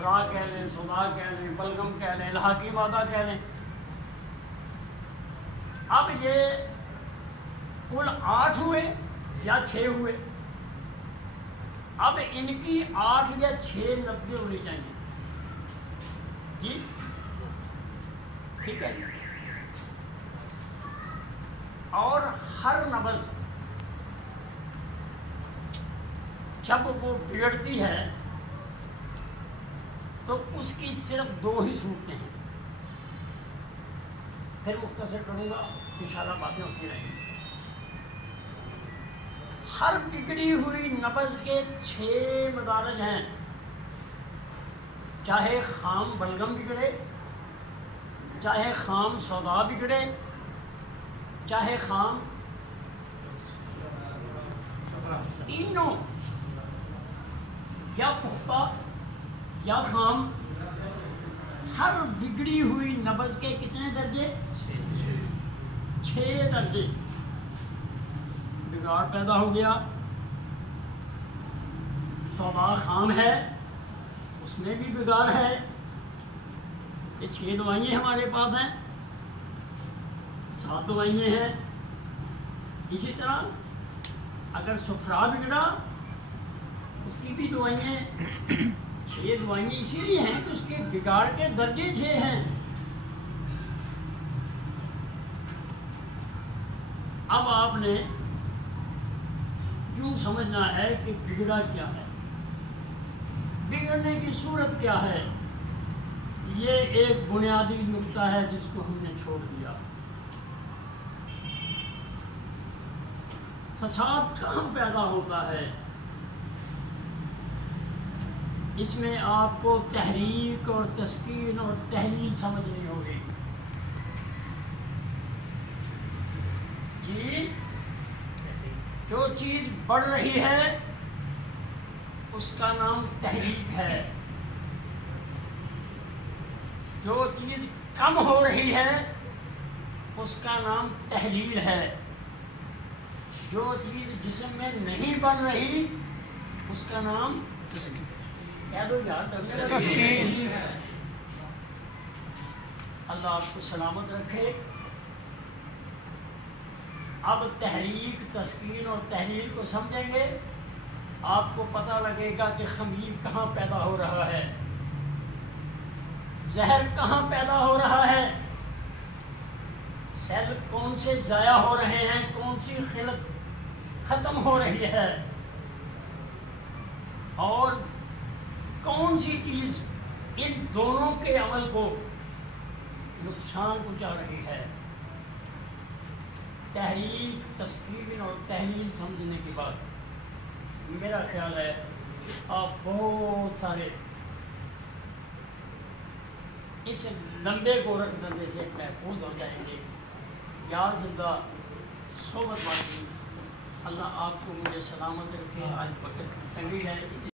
صفرا کہہ لیں، سودا کہہ لیں، بلغم کہہ لیں، الحاقی مادہ کہہ لیں. اب یہ کل 8 ہوئے یا 6 ہوئے؟ اب ان کی 8 یا 6 لفظیں ہونی چاہیے. جی ٹھیک ہے. اور ہر نبض جب وہ بگڑتی ہے تو اس کی صرف 2 ہی صورتیں ہیں. پھر مختصر کروں گا، انشاءاللہ باتیں ہوتی رہیں گی. ہر بگڑی ہوئی نبض کے 6 مدارج ہیں. چاہے خام بلغم بگڑے، چاہے خام سودا بگڑے، چاہے خام تینوں، یا پختہ یا خام، ہر بگڑی ہوئی نبض کے کتنے درجے؟ 6 درجے. بگاڑ پیدا ہو گیا، سودا خام ہے، اس میں بھی بگاڑ ہے. یہ 6 دوائیں ہمارے پاس ہیں، 7 دوائیں ہیں. اسی طرح اگر صفرا بگڑا اس کی بھی دوائیں 6 دوائیں اسی لیے ہیں کہ اس کے بگاڑ کے درجے 6 ہیں. اب آپ نے یوں سمجھنا ہے کہ بگڑا کیا ہے، بگڑنے کی صورت کیا ہے. یہ ایک بنیادی نقطہ ہے جس کو ہم نے چھوڑ دیا. فساد کہاں پیدا ہوتا ہے؟ اس میں آپ کو تحریک اور تسکین اور تحلیل سمجھنی ہوگی. جی جو چیز بڑھ رہی ہے اس کا نام تحریک ہے، جو چیز کم ہو رہی ہے اس کا نام تحلیل ہے، جو چیز جسم میں نہیں بن رہی اس کا نام کہہ دو یار. اللہ آپ کو سلامت رکھے. اب تحریک، تسکین اور تحلیل کو سمجھیں گے، آپ کو پتہ لگے گا کہ خمیر کہاں پیدا ہو رہا ہے، زہر کہاں پیدا ہو رہا ہے، سیل کون سے ضائع ہو رہے ہیں، کون سی خلط ختم ہو رہی ہے، اور کون سی چیز ان دونوں کے عمل کو نقصان پہنچا رہی ہے. تحریک، تسکین اور تحلیل سمجھنے کے بعد میرا خیال ہے آپ بہت سارے اس لمبے گورکھ دھندے سے محفوظ ہو جائیں گے. یاد زندہ صحبت باقی. اللہ آپ کو مجھے سلامت رکھے. آج وقت تنگی ہے.